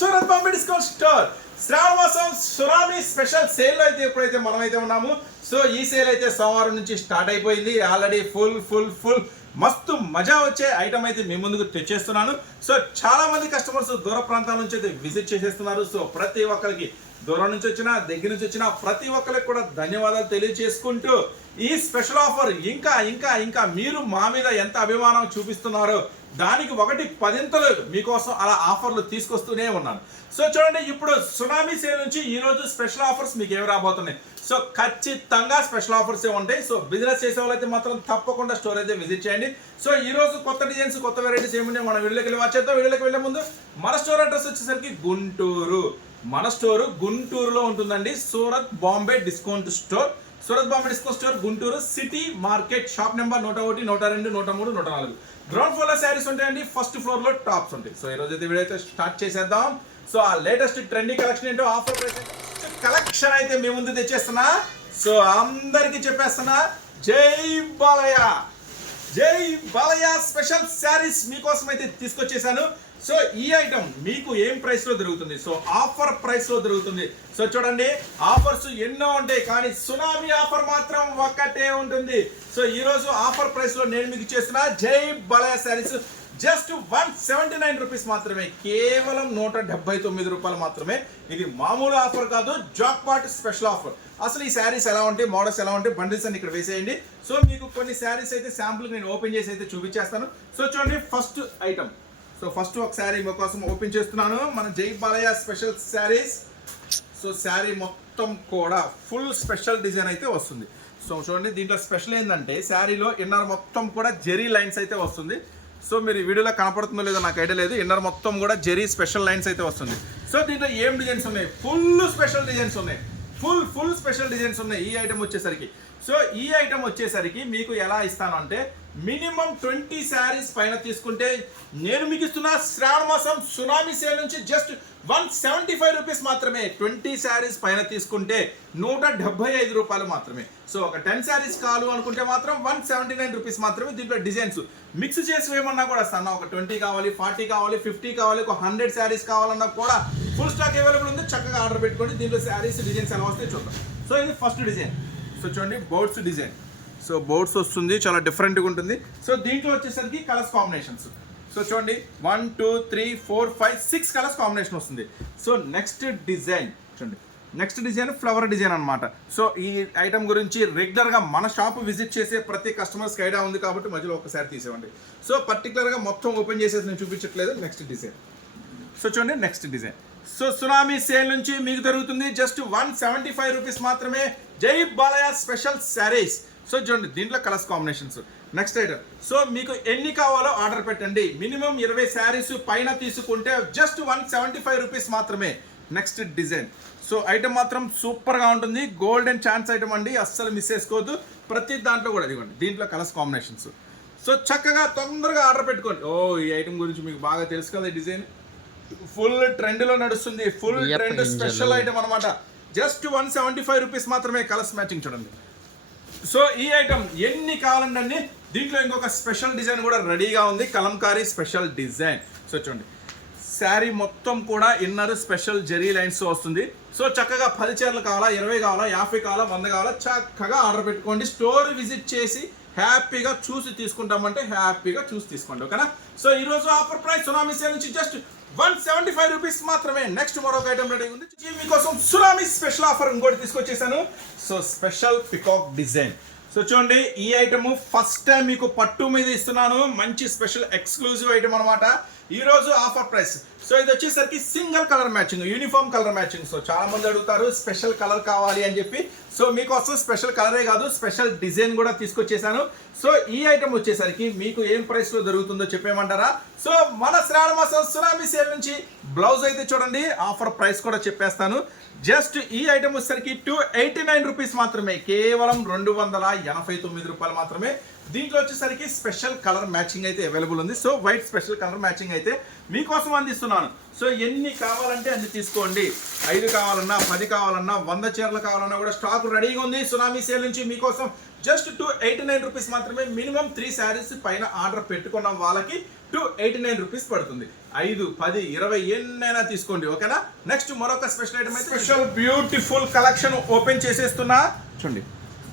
Surat Bombay discount store. శ్రావణ మాసం సురామి special sale అయితే ఎప్పుడైతే మనం అయితే ఉన్నాము సో ఈ సేల్ అయితే సోమవారం నుంచి స్టార్ట్ అయిపోయింది. ఆల్రెడీ ఫుల్ ఫుల్ ఫుల్ మస్తు మజా వచ్చే ఐటమ్ అయితే మీ ముందుకు తెచ్చేస్తున్నాను. సో చాలా మంది కస్టమర్స్ దూర ప్రాంతాల నుంచి అయితే విజిట్ చేసేస్తున్నారు. సో ప్రతి ఒక్కరికి దూరం నుంచి వచ్చినా దగ్గర నుంచి వచ్చినా ప్రతి ఒక్కరికి కూడా ధన్యవాదాలు తెలియజేసుకుంటూ ఈ స్పెషల్ ఆఫర్ ఇంకా ఇంకా ఇంకా మీరు మా మీద ఎంత అభిమానం చూపిస్తున్నారో దానికి ఒకటి పదింతలు మీకోసం అలా ఆఫర్లు తీసుకొస్తూనే ఉన్నాను. సో చూడండి ఇప్పుడు సునామీ సేల్ నుంచి ఈరోజు స్పెషల్ ఆఫర్స్ మీకు ఏమి రాబోతున్నాయి? సో ఖచ్చితంగా స్పెషల్ ఆఫర్స్ ఉంటాయి. సో బిజినెస్ చేసే వాళ్ళైతే మాత్రం తప్పకుండా స్టోర్ అయితే విజిట్ చేయండి. సో ఈ రోజు కొత్త డిజైన్స్ కొత్త వెరైటీస్ ఏమున్నాయి? మన వీడియోకి వెళ్ళి వచ్చేద్దాం వీడియోకి వెళ్ళే ముందు మన స్టోర్ అడ్రస్ వచ్చేసరికి గుంటూరు. మన స్టోరు గుంటూరులో ఉంటుందండి. Surat Bombay discount store. Surat Bombay discount store Guntur city market shop number నూట ఒకటి నూట రెండు నూట మూడు నూట నాలుగు. గ్రౌండ్ ఫ్లోర్లో శారీస్ ఉంటాయండి. ఫస్ట్ ఫ్లోర్లో టాప్స్ ఉంటాయి. సో ఈ రోజు అయితే వీడియో అయితే స్టార్ట్ చేసేద్దాం. సో ఆ లేటెస్ట్ ట్రెండింగ్ కలెక్షన్ ఏంటో ఆఫర్ ప్రైస్ కలెక్షన్ అయితే మీ ముందు తెచ్చేస్తున్నా. సో అందరికి చెప్పేస్తున్నా. జై బాలయ్య! జై బాలయ్య స్పెషల్ శారీస్ మీకోసం అయితే తీసుకొచ్చేసాను సో ఈ ఐటమ్ మీకు ఏం ప్రైస్లో దొరుకుతుంది? సో ఆఫర్ ప్రైస్లో దొరుకుతుంది. సో చూడండి ఆఫర్స్ ఎన్నో ఉంటాయి కానీ సునామీ ఆఫర్ మాత్రం ఒక్కటే ఉంటుంది. సో ఈ రోజు ఆఫర్ ప్రైస్లో నేను మీకు చేసిన Jai Balayya saris. Just one seventy nine rupees మాత్రమే. కేవలం నూట డెబ్బై తొమ్మిది రూపాయలు మాత్రమే. ఇది మామూలు ఆఫర్ కాదు జాక్ పాట్ స్పెషల్ ఆఫర్ అసలు ఈ శారీస్ ఎలా ఉంటాయి మోడల్స్ ఎలా ఉంటాయి బండిల్స్ అని ఇక్కడ వేసేయండి. సో మీకు కొన్ని శారీస్ అయితే శాంపుల్ నేను ఓపెన్ చేసి అయితే చూపించేస్తాను. సో చూడండి ఫస్ట్ ఐటమ్ సో ఫస్ట్ ఒక శారీ మీకోసం ఓపెన్ చేస్తున్నాను. మన జై బాలయ్య స్పెషల్ శారీస్. సో శారీ మొత్తం కూడా ఫుల్ స్పెషల్ డిజైన్ అయితే వస్తుంది. సో చూడండి దీంట్లో స్పెషల్ ఏంటంటే శారీలో ఇన్నర్ మొత్తం కూడా జెరీ లైన్స్ అయితే వస్తుంది. సో మీరు ఈ వీడియోలో కనపడుతుందో లేదో నాకు ఐడియా లేదు. ఇన్నర్ మొత్తం కూడా జెరీ స్పెషల్ లైన్స్ అయితే వస్తుంది. సో దీంట్లో ఏం డిజైన్స్ ఉన్నాయి? ఫుల్ స్పెషల్ డిజైన్స్ ఉన్నాయి. ఫుల్ ఫుల్ స్పెషల్ డిజైన్స్ ఉన్నాయి ఈ ఐటమ్ వచ్చేసరికి. సో ఈ ఐటమ్ వచ్చేసరికి మీకు ఎలా ఇస్తాను అంటే మినిమం ట్వంటీ శారీస్ పైన తీసుకుంటే నేను మీకు ఇస్తున్న శ్రావణ మాసం సునామీ సేల్ నుంచి just one seventy five rupees మాత్రమే. ట్వంటీ శారీస్ పైన తీసుకుంటే నూట డెబ్బై ఐదు రూపాయలు మాత్రమే. సో ఒక టెన్ శారీస్ కావాలి అనుకుంటే మాత్రం వన్ సెవెంటీ నైన్ రూపీస్ మాత్రమే దీంట్లో డిజైన్స్. మిక్స్ చేసి ఏమన్నా కూడా సన్న ఒక ట్వంటీ కావాలి ఫార్టీ కావాలి ఫిఫ్టీ కావాలి ఒక హండ్రెడ్ శారీస్ కావాలన్నా కూడా ఫుల్ స్టాక్ అవైలబుల్ ఉంది. చక్కగా ఆర్డర్ పెట్టుకోండి దీంట్లో శారీస్ డిజైన్స్ ఎలా వస్తాయి చూద్దాం. సో ఇది ఫస్ట్ డిజైన్ సో చూడండి బోర్డ్స్ డిజైన్ సో బోర్డ్స్ వస్తుంది చాలా డిఫరెంట్గా ఉంటుంది. సో దీంట్లో వచ్చేసరికి కలర్స్ కాంబినేషన్స్ సో చూడండి. One two three four five six colours combination వస్తుంది. సో నెక్స్ట్ డిజైన్ చూడండి. నెక్స్ట్ డిజైన్ ఫ్లవర్ డిజైన్ అనమాట సో ఈ ఐటమ్ గురించి రెగ్యులర్గా మన షాప్ విజిట్ చేసే ప్రతి కస్టమర్స్కి ఐడియా ఉంది కాబట్టి మధ్యలో ఒకసారి తీసేవండి సో పర్టికులర్గా మొత్తం ఓపెన్ చేసేసి నేను చూపించట్లేదు. నెక్స్ట్ డిజైన్ సో చూడండి. Next design so tsunami sale నుంచి మీకు దొరుకుతుంది. Just one seventy five rupees మాత్రమే జై బాలయ్య స్పెషల్ శారీస్ సో చూడండి. దీంట్లో colours combinations next item so మీకు ఎన్ని కావాలో ఆర్డర్ పెట్టండి. మినిమం ఇరవై శారీస్ పైన తీసుకుంటే just one seventy five rupees మాత్రమే. నెక్స్ట్ డిజైన్ సో ఐటమ్ మాత్రం సూపర్గా ఉంటుంది. గోల్డెన్ ఛాన్స్ ఐటమ్ అండి. అస్సలు మిస్ చేసుకోవద్దు. ప్రతి దాంట్లో కూడా ఇదిగోండి. దీంట్లో కలర్స్ కాంబినేషన్స్ సో చక్కగా తొందరగా ఆర్డర్ పెట్టుకోండి. ఓ ఈ ఐటమ్ గురించి మీకు బాగా తెలుసు కదా ఈ డిజైన్ ఫుల్ ట్రెండ్లో నడుస్తుంది. Full trend. స్పెషల్ ఐటమ్ అనమాట just one seventy five rupees మాత్రమే కలర్స్ మ్యాచింగ్ చూడండి. సో ఈ ఐటమ్ ఎన్ని కావాలండి అన్ని దీంట్లో ఇంకొక స్పెషల్ డిజైన్ కూడా రెడీగా ఉంది. Kalamkari special design. సో చూడండి. శారీ మొత్తం కూడా ఇన్నర్ స్పెషల్ జెరీ లైన్స్ వస్తుంది. సో చక్కగా పది చీరలు కావాలా ఇరవై కావాలా యాభై కావాలా వంద కావాలా చక్కగా ఆర్డర్ పెట్టుకోండి. స్టోర్ విజిట్ చేసి హ్యాపీగా చూసి తీసుకుంటామంటే హ్యాపీగా చూసి తీసుకోండి. ఓకేనా? సో ఈ రోజు ఆఫర్ ప్రైస్ సునామీ సేల్ నుంచి just one seventy five rupees మాత్రమే. నెక్స్ట్ మరొక ఐటమ్ రెడీ ఉంది. మీకోసం సునామీ స్పెషల్ ఆఫర్ ఇంకోటి తీసుకొచ్చేసాను. So special peacock design. So చూడండి ఈ ఐటమ్ ఫస్ట్ టైం మీకు పట్టు మీద ఇస్తున్నాను. మంచి స్పెషల్ ఎక్స్క్లూజివ్ ఐటమ్ అనమాట ఈ రోజు ఆఫర్ ప్రైస్ సో ఇది వచ్చేసరికి single colour matching uniform colour matching so చాలా మంది అడుగుతారు స్పెషల్ కలర్ కావాలి అని చెప్పి. సో మీకోసం స్పెషల్ కలరే కాదు స్పెషల్ డిజైన్ కూడా తీసుకొచ్చేసాను. సో ఈ ఐటమ్ వచ్చేసరికి మీకు ఏం ప్రైస్లో దొరుకుతుందో చెప్పేమంటారా సో మన శ్రావణ మాసం సునామీ సేల్ నుంచి బ్లౌజ్ అయితే చూడండి ఆఫర్ ప్రైస్ కూడా చెప్పేస్తాను. జస్ట్ ఈ ఐటమ్ వచ్చేసరికి టూ ఎయిటీ నైన్ రూపీస్ మాత్రమే. కేవలం రెండు వందల ఎనభై తొమ్మిది రూపాయలు మాత్రమే. దీంట్లో వచ్చేసరికి స్పెషల్ కలర్ మ్యాచింగ్ అయితే అవైలబుల్ ఉంది. So white special colour matching అయితే మీకోసం అందిస్తున్నాను. సో ఎన్ని కావాలంటే అన్ని తీసుకోండి. ఐదు కావాలన్నా పది కావాలన్నా వంద చీరలు కావాలన్నా కూడా స్టాక్ రెడీగా ఉంది. సునామీ సేల్ నుంచి మీకోసం just two eighty nine rupees మాత్రమే మినిమం త్రీ శారీస్ పైన ఆర్డర్ పెట్టుకున్న వాళ్ళకి టూ ఎయిటీ నైన్ రూపీస్ పడుతుంది. ఐదు పది ఇరవై ఎన్నైనా తీసుకోండి ఓకేనా? నెక్స్ట్ మరొక స్పెషల్ ఐటమ్ అయితే స్పెషల్ బ్యూటిఫుల్ కలెక్షన్ ఓపెన్ చేసేస్తున్నా. చూడండి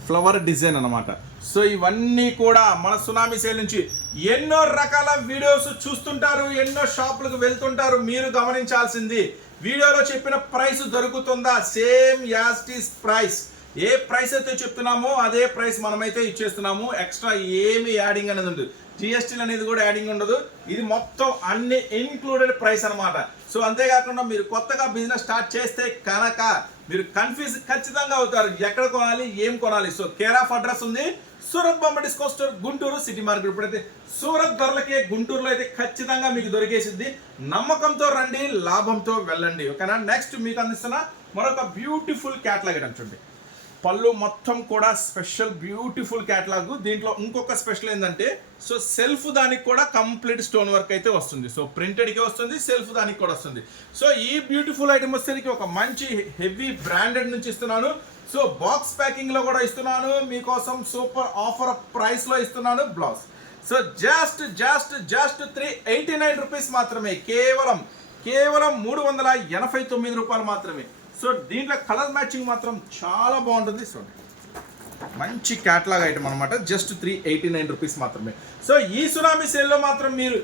ఫ్లవర్ డిజైన్ అన్నమాట. సో ఇవన్నీ కూడా మన సునామీ సేల్ నుంచి ఎన్నో రకాల వీడియోస్ చూస్తుంటారు ఎన్నో షాపులకు వెళ్తుంటారు మీరు గమనించాల్సింది. వీడియోలో చెప్పిన ప్రైస్ దొరుకుతుందా? Same as it is price A price అయితే చెప్తున్నామో అదే ప్రైస్ మనమైతే ఇచ్చేస్తున్నాము. ఎక్స్ట్రా ఏమి యాడింగ్ అనేది ఉండదు. జిఎస్టీలు అనేది కూడా యాడింగ్ ఉండదు. ఇది మొత్తం అన్ని ఇన్క్లూడెడ్ ప్రైస్ అన్నమాట. సో అంతేకాకుండా మీరు కొత్తగా బిజినెస్ స్టార్ట్ చేస్తే కనుక మీరు కన్ఫ్యూజ్ ఖచ్చితంగా అవుతారు. ఎక్కడ కొనాలి ఏం కొనాలి? సో కేర్ ఆఫ్ అడ్రస్ ఉంది. Surat Bombay discount store Guntur city market ఇప్పుడైతే సూరత్ ధరలకే గుంటూరులో అయితే ఖచ్చితంగా మీకు దొరికేసింది నమ్మకంతో రండి లాభంతో వెళ్ళండి. ఓకేనా? నెక్స్ట్ మీకు అందిస్తున్న మరొక బ్యూటిఫుల్ క్యాట్లాగ్ చూడండి. పళ్ళు మొత్తం కూడా స్పెషల్ బ్యూటిఫుల్ క్యాటలాగ్. దీంట్లో ఇంకొక స్పెషల్ ఏంటంటే సో సెల్ఫ్ దానికి కూడా కంప్లీట్ స్టోన్ వర్క్ అయితే వస్తుంది. సో ప్రింటెడ్కి వస్తుంది సెల్ఫ్ దానికి కూడా వస్తుంది. సో ఈ బ్యూటిఫుల్ ఐటమ్ వచ్చేసరికి ఒక మంచి హెవీ బ్రాండెడ్ నుంచి ఇస్తున్నాను. సో బాక్స్ ప్యాకింగ్లో కూడా ఇస్తున్నాను. మీకోసం సూపర్ ఆఫర్ ప్రైస్లో ఇస్తున్నాను blouse. So just just just three eighty nine rupees మాత్రమే. కేవలం కేవలం మూడు వందల ఎనభై తొమ్మిది రూపాయలు మాత్రమే. సో దీంట్లో కలర్ మ్యాచింగ్ మాత్రం చాలా బాగుంటుంది. సో మంచి క్యాట్లాగ్ ఐటమ్ అనమాట just three eighty nine rupees మాత్రమే. సో ఈ సునామీ సేల్లో మాత్రం మీరు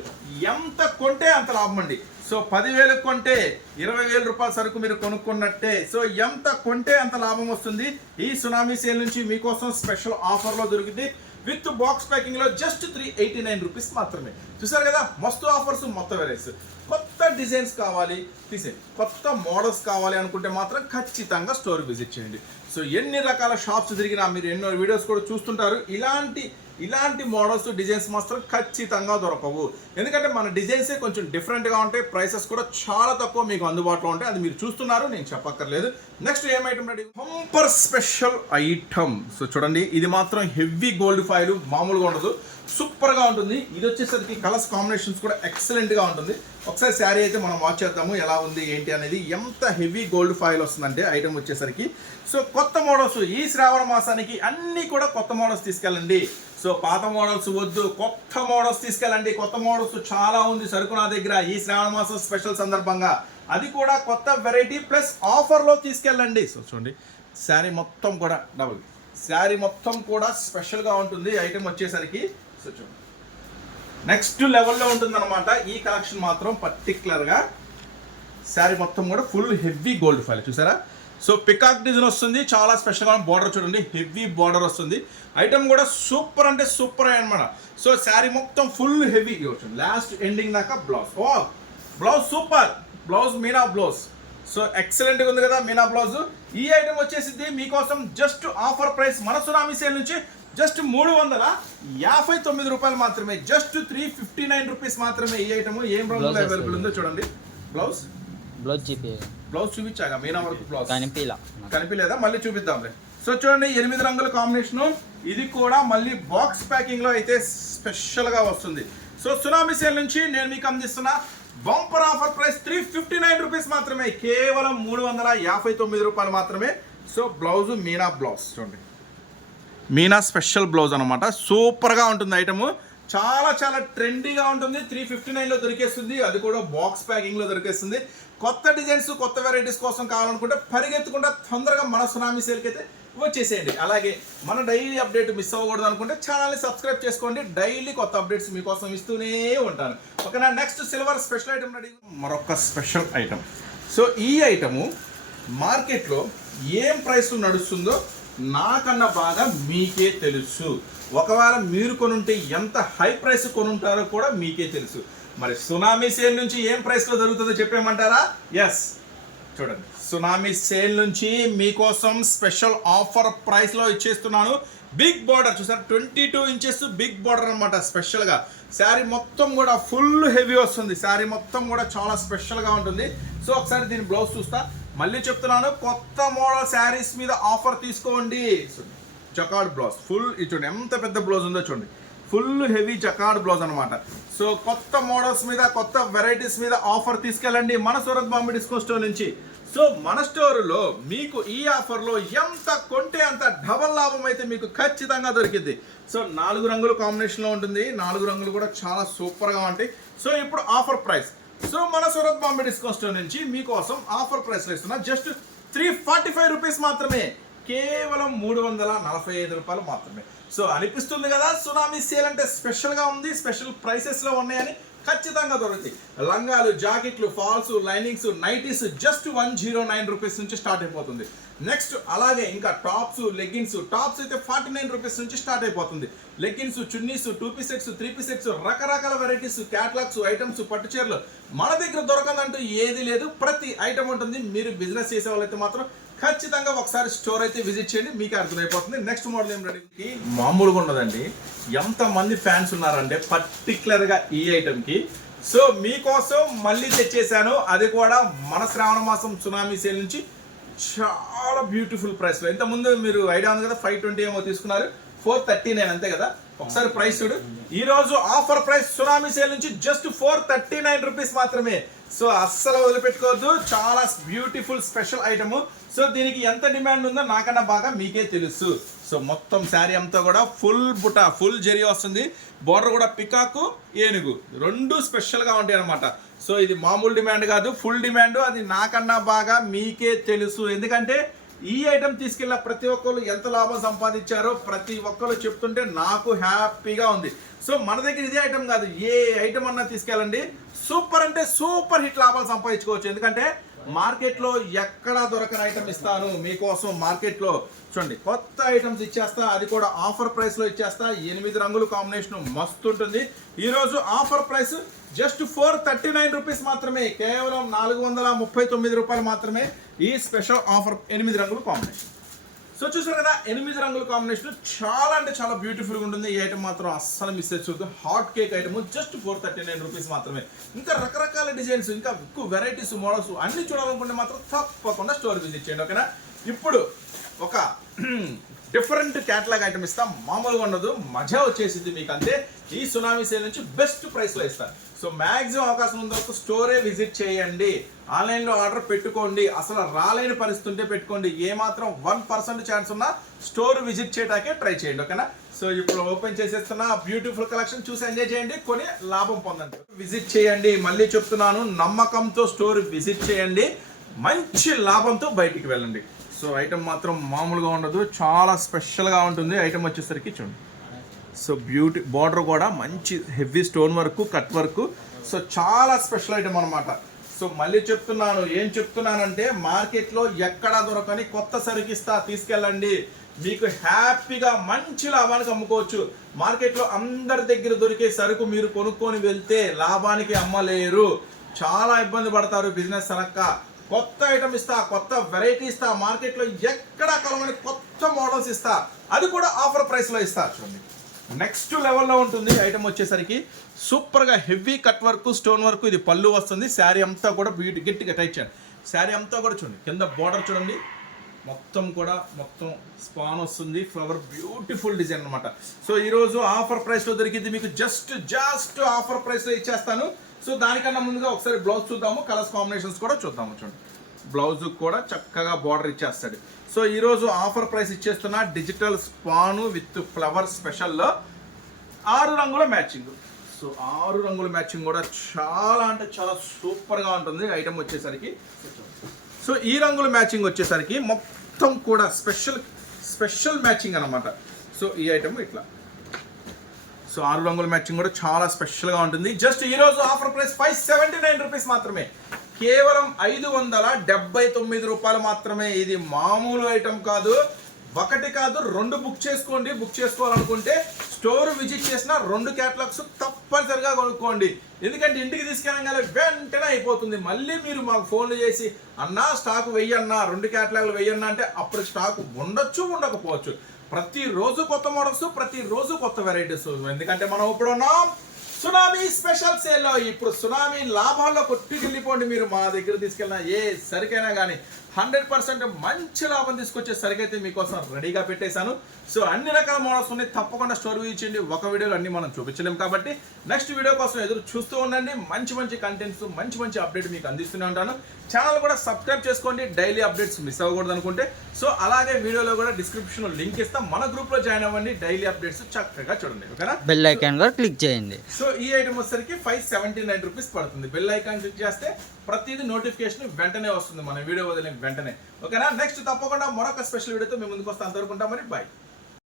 ఎంత కొంటే అంత లాభం అండి. సో పదివేలు కొంటే ఇరవై వేల రూపాయల సరుకు మీరు కొనుక్కున్నట్టే. సో ఎంత కొంటే అంత లాభం వస్తుంది. ఈ సునామీ సేల్ నుంచి మీకోసం స్పెషల్ ఆఫర్లో దొరికితే with box ప్యాకింగ్లో just three eighty nine rupees మాత్రమే. చూసారు కదా? మస్తు ఆఫర్స్ మొత్తం వెరైటీస్. కొత్త డిజైన్స్ కావాలి తీసే కొత్త మోడల్స్ కావాలి అనుకుంటే మాత్రం ఖచ్చితంగా స్టోర్ విజిట్ చేయండి. సో ఎన్ని రకాల షాప్స్ తిరిగినా మీరు ఎన్నో వీడియోస్ కూడా చూస్తుంటారు. ఇలాంటి ఇలాంటి మోడల్స్ డిజైన్స్ మాత్రం ఖచ్చితంగా దొరకవు. ఎందుకంటే మన డిజైన్సే కొంచెం డిఫరెంట్గా ఉంటాయి. ప్రైసెస్ కూడా చాలా తక్కువ మీకు అందుబాటులో ఉంటాయి. అది మీరు చూస్తున్నారు నేను చెప్పక్కర్లేదు. నెక్స్ట్ ఏం item ready hamper special item so చూడండి ఇది మాత్రం హెవీ గోల్డ్ ఫైల్ మామూలుగా ఉండదు. సూపర్గా ఉంటుంది. ఇది వచ్చేసరికి కలర్స్ కాంబినేషన్స్ కూడా ఎక్సలెంట్గా ఉంటుంది. ఒకసారి శారీ అయితే మనం వాచ్ చేద్దాము. ఎలా ఉంది ఏంటి అనేది ఎంత హెవీ గోల్డ్ ఫాయిల్ వస్తుందంటే ఐటమ్ వచ్చేసరికి. సో కొత్త మోడల్స్ ఈ శ్రావణ మాసానికి అన్నీ కూడా కొత్త మోడల్స్ తీసుకెళ్ళండి. సో పాత మోడల్స్ వద్దు కొత్త మోడల్స్ తీసుకెళ్ళండి. కొత్త మోడల్స్ చాలా ఉంది సరుకు నా దగ్గర ఈ శ్రావణ మాసం స్పెషల్ సందర్భంగా. అది కూడా కొత్త వెరైటీ ప్లస్ ఆఫర్లో తీసుకెళ్ళండి. సో చూడండి శారీ మొత్తం కూడా డబుల్. శారీ మొత్తం కూడా స్పెషల్గా ఉంటుంది. ఐటెం వచ్చేసరికి సో చూడండి. నెక్స్ట్ లెవెల్లో ఉంటుందన్నమాట. ఈ కలెక్షన్ మాత్రం పర్టికులర్గా శారీ మొత్తం కూడా ఫుల్ హెవీ గోల్డ్ ఫైల్. చూసారా? సో పికాక్ డిజైన్ వస్తుంది. చాలా స్పెషల్గా బార్డర్ చూడండి. హెవీ బార్డర్ వస్తుంది. ఐటమ్ కూడా సూపర్ అంటే సూపర్ అనమాట సో శారీ మొత్తం ఫుల్ హెవీ వచ్చింది. లాస్ట్ ఎండింగ్ దాకా బ్లౌజ్ ఓ blouse super. Blouse Meena blouse so ఎక్సలెంట్గా ఉంది కదా మీనా బ్లౌజ్ ఈ ఐటమ్ వచ్చేసింది మీకోసం జస్ట్ ఆఫర్ ప్రైస్ మన సునామీ సేల్ నుంచి జస్ట్ మూడు వందల యాభై తొమ్మిది రూపాయలు మాత్రమే. Just three fifty nine rupees మాత్రమే ఈ ఐటమ్ ఏం Blouse అవైలబుల్ ఉందో చూడండి. బ్లౌజ్ బ్లౌజ్ చూపి. బ్లౌజ్ చూపించాక మీనా వరకు బ్లౌజ్. కనిపిలా. కనిపించలేదా మళ్ళీ చూపిద్దాంలే. సో చూడండి ఎనిమిది రంగుల కాంబినేషన్ ఇది కూడా మళ్ళీ బాక్స్ ప్యాకింగ్లో అయితే స్పెషల్గా వస్తుంది. సో సునామీ సేల్ నుంచి నేను మీకు అందిస్తున్న bumper offer price three fifty nine rupees మాత్రమే. కేవలం మూడు వందల యాభై తొమ్మిది రూపాయలు మాత్రమే. సో బ్లౌజ్ మీనా బ్లౌజ్ చూడండి. మీనా స్పెషల్ బ్లౌజ్ అనమాట సూపర్గా ఉంటుంది ఐటమ్ చాలా చాలా ట్రెండీగా ఉంటుంది. త్రీ ఫిఫ్టీ నైన్లో దొరికేస్తుంది. అది కూడా బాక్స్ ప్యాకింగ్లో దొరికేస్తుంది. కొత్త డిజైన్స్ కొత్త వెరైటీస్ కోసం కావాలనుకుంటే పరిగెత్తకుండా తొందరగా మన సునామీ సేల్కి అయితే వచ్చేసేయండి. అలాగే మన డైలీ అప్డేట్ మిస్ అవ్వకూడదు అనుకుంటే ఛానల్ని సబ్స్క్రైబ్ చేసుకోండి. డైలీ కొత్త అప్డేట్స్ మీకోసం ఇస్తూనే ఉంటాను. ఓకేనా? Next silver special item ready. మరొక స్పెషల్ ఐటమ్. సో ఈ ఐటము మార్కెట్లో ఏం ప్రైస్ నడుస్తుందో నాకన్నా బాగా మీకే తెలుసు. ఒకవేళ మీరు కొనుంటే ఎంత హై ప్రైస్ కొనుంటారో కూడా మీకే తెలుసు. మరి సునామీ సేల్ నుంచి ఏం ప్రైస్లో దొరుకుతుందో చెప్పేయమంటారా? ఎస్ చూడండి. సునామీ సేల్ నుంచి మీకోసం స్పెషల్ ఆఫర్ ప్రైస్లో ఇచ్చేస్తున్నాను. బిగ్ బార్డర్ చూసారు? Twenty two inches big border అనమాట స్పెషల్గా శారీ మొత్తం కూడా ఫుల్ హెవీ వస్తుంది. శారీ మొత్తం కూడా చాలా స్పెషల్గా ఉంటుంది. సో ఒకసారి దీని బ్లౌజ్ చూస్తా. మళ్ళీ చెప్తున్నాను కొత్త మోడల్ శారీస్ మీద ఆఫర్ తీసుకోండి. జకాడ్ బ్లౌజ్ ఫుల్ ఇది చూడండి ఎంత పెద్ద బ్లౌజ్ ఉందో చూడండి. ఫుల్ హెవీ జకాడ్ బ్లౌజ్ అనమాట సో కొత్త మోడల్స్ మీద కొత్త వెరైటీస్ మీద ఆఫర్ తీసుకెళ్ళండి మన సూరత్ బాంబే డిస్కో స్టోర్ నుంచి. సో మన స్టోర్లో మీకు ఈ ఆఫర్లో ఎంత కొంటే అంత డబల్ లాభం అయితే మీకు ఖచ్చితంగా దొరికింది సో నాలుగు రంగుల కాంబినేషన్లో ఉంటుంది. నాలుగు రంగులు కూడా చాలా సూపర్గా ఉంటాయి. సో ఇప్పుడు ఆఫర్ ప్రైస్. సో మన సూరత్ బాంబే డిస్కో స్టోర్ నుంచి మీకోసం ఆఫర్ ప్రైస్లో ఇస్తున్నా just three forty five rupees మాత్రమే. కేవలం మూడు వందల నలభై ఐదు రూపాయలు మాత్రమే. సో అనిపిస్తుంది కదా సునామీ సేల్ అంటే స్పెషల్గా ఉంది స్పెషల్ ప్రైసెస్లో ఉన్నాయని ఖచ్చితంగా దొరుకుతాయి. లంగాలు జాకెట్లు falls linings nighties just one zero nine rupees నుంచి స్టార్ట్ అయిపోతుంది. నెక్స్ట్ అలాగే ఇంకా టాప్స్ లెగ్గిన్స్ టాప్స్ అయితే ఫార్టీ నైన్ రూపీస్ నుంచి స్టార్ట్ అయిపోతుంది. Leggings chunnis two piece sets three piece sets రకరకాల వెరైటీస్ క్యాట్లాగ్స్ ఐటమ్స్ పట్టు చీరలు మన దగ్గర దొరకదంటూ ఏది లేదు. ప్రతి ఐటమ్ ఉంటుంది. మీరు బిజినెస్ చేసే వాళ్ళైతే మాత్రం ఖచ్చితంగా ఒకసారి స్టోర్ అయితే విజిట్ చేయండి మీకు అర్థమైపోతుంది. నెక్స్ట్ మోడల్ ఏం రెడీ మామూలుగా ఉండదండి. ఎంతమంది ఫ్యాన్స్ ఉన్నారంటే పర్టికులర్గా ఈ ఐటెంకి సో మీకోసం మళ్ళీ తెచ్చేసాను అది కూడా మన శ్రావణ మాసం సునామీ సేల్ నుంచి చాలా బ్యూటిఫుల్ ప్రైస్ ఇంత ముందు మీరు ఐడియా ఉంది కదా ఫైవ్ ట్వంటీ ఏమో తీసుకున్నారు. ఫోర్ థర్టీ నైన్ అంతే కదా? ఒకసారి ప్రైస్ చూడు. ఈ రోజు ఆఫర్ ప్రైస్ సునామీ సేల్ నుంచి just four thirty nine rupees మాత్రమే. సో అస్సలు వదిలిపెట్టుకోవద్దు. చాలా బ్యూటిఫుల్ స్పెషల్ ఐటమ్. సో దీనికి ఎంత డిమాండ్ ఉందో నాకన్నా బాగా మీకే తెలుసు. సో మొత్తం శారీ అంతా కూడా ఫుల్ బుట ఫుల్ జెరీ వస్తుంది. బోర్డర్ కూడా పికాకు ఏనుగు. రెండు స్పెషల్గా ఉంటాయి అనమాట సో ఇది మామూలు డిమాండ్ కాదు ఫుల్ డిమాండ్. అది నాకన్నా బాగా మీకే తెలుసు. ఎందుకంటే ఈ ఐటమ్ తీసుకెళ్ళిన ప్రతి ఒక్కరు ఎంత లాభం సంపాదించారో ప్రతి ఒక్కరు చెప్తుంటే నాకు హ్యాపీగా ఉంది. సో మన దగ్గర ఇదే ఐటమ్ కాదు ఏ ఐటమ్ అన్నా తీసుకెళ్ళండి. సూపర్ అంటే సూపర్ హిట్ లాభాలు సంపాదించుకోవచ్చు. ఎందుకంటే మార్కెట్లో ఎక్కడ దొరకని ఐటమ్ ఇస్తాను మీకోసం మార్కెట్లో. చూడండి కొత్త ఐటమ్స్ ఇచ్చేస్తా అది కూడా ఆఫర్ ప్రైస్లో ఇచ్చేస్తా. ఎనిమిది రంగుల కాంబినేషన్ మస్తు ఉంటుంది. ఈరోజు offer price just four thirty nine rupees మాత్రమే. కేవలం నాలుగు వందల ముప్పై తొమ్మిది రూపాయలు మాత్రమే ఈ స్పెషల్ ఆఫర్ ఎనిమిది రంగుల కాంబినేషన్ సో చూసారు కదా ఎనిమిది రంగుల కాంబినేషన్ చాలా అంటే చాలా బ్యూటిఫుల్గా ఉంటుంది. ఈ ఐటమ్ మాత్రం అస్సలు మిస్ చేసుకోవద్దు hot cake item just four thirty nine rupees మాత్రమే. ఇంకా రకరకాల డిజైన్స్ ఇంకా ఎక్కువ వెరైటీస్ మోడల్స్ అన్ని చూడాలనుకుంటే మాత్రం తప్పకుండా స్టోర్ విజిట్ చేయండి ఓకేనా ఇప్పుడు ఒక డిఫరెంట్ క్యాటలాగ్ ఐటమ్ ఇస్తాం. మామూలుగా ఉండదు. మజా వచ్చేసింది మీకు అంతే ఈ సునామీ సేల్ నుంచి బెస్ట్ ప్రైస్లో ఇస్తాను. సో మ్యాక్సిమం అవకాశం ఉన్న స్టోరే విజిట్ చేయండి. ఆన్లైన్లో ఆర్డర్ పెట్టుకోండి. అసలు రాలేని పరిస్థితి ఉంటే పెట్టుకోండి. ఏమాత్రం వన్ పర్సెంట్ ఛాన్స్ ఉన్నా స్టోర్ విజిట్ చేయడానికే ట్రై చేయండి ఓకేనా? సో ఇప్పుడు ఓపెన్ చేసేస్తున్న బ్యూటిఫుల్ కలెక్షన్ చూసి ఎంజాయ్ చేయండి. కొన్ని లాభం పొందండి. విజిట్ చేయండి. మళ్ళీ చెప్తున్నాను నమ్మకంతో స్టోర్ విజిట్ చేయండి. మంచి లాభంతో బయటికి వెళ్ళండి. సో ఐటమ్ మాత్రం మామూలుగా ఉండదు. చాలా స్పెషల్గా ఉంటుంది. ఐటమ్ వచ్చేసరికి చూడండి. సో బ్యూటీ బార్డర్ కూడా మంచి heavy stone work cut work. So చాలా స్పెషల్ ఐటమ్ అనమాట సో మళ్ళీ చెప్తున్నాను ఏం చెప్తున్నానంటే మార్కెట్లో ఎక్కడా దొరకని కొత్త సరికిస్తా తీసుకెళ్ళండి. మీకు హ్యాపీగా మంచి లాభానికి అమ్ముకోవచ్చు. మార్కెట్లో అందరి దగ్గర దొరికే సరుకు మీరు కొనుక్కొని వెళ్తే లాభానికి అమ్మలేరు. చాలా ఇబ్బంది పడతారు బిజినెస్ అనక్క. కొత్త ఐటమ్ ఇస్తా కొత్త వెరైటీ ఇస్తా మార్కెట్లో ఎక్కడా కలవని కొత్త మోడల్స్ ఇస్తా. అది కూడా ఆఫర్ ప్రైస్లో ఇస్తా చూడండి. నెక్స్ట్ లెవెల్లో ఉంటుంది ఐటమ్ వచ్చేసరికి సూపర్గా heavy cut work stone work ఇది పళ్ళు వస్తుంది. శారీ అంతా కూడా బ్యూటీ గట్టిగా టైట్ చేయండి. శారీ అంతా కూడా చూడండి కింద బార్డర్ చూడండి. మొత్తం కూడా మొత్తం స్పాన్ వస్తుంది. ఫ్లవర్ బ్యూటిఫుల్ డిజైన్ అనమాట సో ఈరోజు ఆఫర్ ప్రైస్లో దొరికింది మీకు జస్ట్ జస్ట్ ఆఫర్ ప్రైస్లో ఇచ్చేస్తాను. సో దానికన్నా ముందుగా ఒకసారి బ్లౌజ్ చూద్దాము కలర్స్ కాంబినేషన్స్ కూడా చూద్దాము చూడండి. బ్లౌజ్ కూడా చక్కగా బార్డర్ ఇచ్చేస్తాడు. సో ఈరోజు ఆఫర్ ప్రైస్ ఇచ్చేస్తున్న డిజిటల్ స్పాను విత్ ఫ్లవర్ స్పెషల్లో ఆరు రంగుల మ్యాచింగ్. సో ఆరు రంగుల మ్యాచింగ్ కూడా చాలా అంటే చాలా సూపర్గా ఉంటుంది. ఐటమ్ వచ్చేసరికి. సో ఈ రంగుల మ్యాచింగ్ వచ్చేసరికి మొత్తం కూడా స్పెషల్ స్పెషల్ మ్యాచింగ్ అనమాట సో ఈ ఐటమ్ ఇట్లా. సో ఆరు రంగుల మ్యాచింగ్ కూడా చాలా స్పెషల్గా ఉంటుంది. జస్ట్ ఈ రోజు offer price five seventy nine rupees మాత్రమే. కేవలం ఐదు వందల డెబ్బై తొమ్మిది రూపాయలు మాత్రమే. ఇది మామూలు ఐటమ్ కాదు. ఒకటి కాదు రెండు బుక్ చేసుకోండి. బుక్ చేసుకోవాలనుకుంటే స్టోర్ విజిట్ చేసిన రెండు క్యాటలాగ్స్ తప్పనిసరిగా కొనుక్కోండి. ఎందుకంటే ఇంటికి తీసుకెళ్ళగానే వెంటనే అయిపోతుంది. మళ్ళీ మీరు మాకు ఫోన్లు చేసి అన్నా స్టాక్ వెయ్యన్నా రెండు క్యాటలాగ్లు వెయ్యన్నా అంటే అప్పుడు స్టాక్ ఉండొచ్చు ఉండకపోవచ్చు. ప్రతిరోజు కొత్త మోడల్స్ ప్రతిరోజు కొత్త వెరైటీస్. ఎందుకంటే మనం ఇప్పుడు ఉన్నాం సునామీ స్పెషల్ సేల్లో ఇప్పుడు సునామీ లాభాల్లో కొట్టుకెళ్ళిపోండి మీరు మా దగ్గర తీసుకెళ్ళిన ఏ సరికైనా కానీ హండ్రెడ్ పర్సెంట్ మంచి లాభం తీసుకొచ్చే సరికైతే మీకోసం రెడీగా పెట్టేశాను. సో అన్ని రకాల మోడల్స్ ఉన్నాయి. తప్పకుండా స్టోర్ ఇచ్చేయండి ఒక వీడియోలో అన్ని మనం చూపించలేం కాబట్టి నెక్స్ట్ వీడియో కోసం ఎదురు చూస్తూ ఉండండి. మంచి మంచి కంటెంట్స్ మంచి మంచి అప్డేట్ మీకు అందిస్తూనే ఉంటాను. ఛానల్ కూడా సబ్స్క్రైబ్ చేసుకోండి. డైలీ అప్డేట్స్ మిస్ అవ్వకూడదు అనుకుంటే. సో అలాగే వీడియోలో కూడా డిస్క్రిప్షన్ లింక్ ఇస్తాం. మన గ్రూప్లో జాయిన్ అవ్వండి. డైలీ అప్డేట్స్ చక్కగా చూడండి. ఓకేనా బెల్ ఐకాన్ కూడా క్లిక్ చేయండి. సో ఈ ఐటమ్ వచ్చేసరికి ఫైవ్ సెవెంటీ నైన్ రూపీస్ పడుతుంది. బెల్ ఐకాన్ క్లిక్ చేస్తే ప్రతిదీ నోటిఫికేషన్ వెంటనే వస్తుంది. మన వీడియో వదిలిన వెంటనే. ఓకేనా నెక్స్ట్ తప్పకుండా మరొక స్పెషల్ వీడియోతో మేము ముందుకు వస్తాం అంతవరకు మరి. బాయ్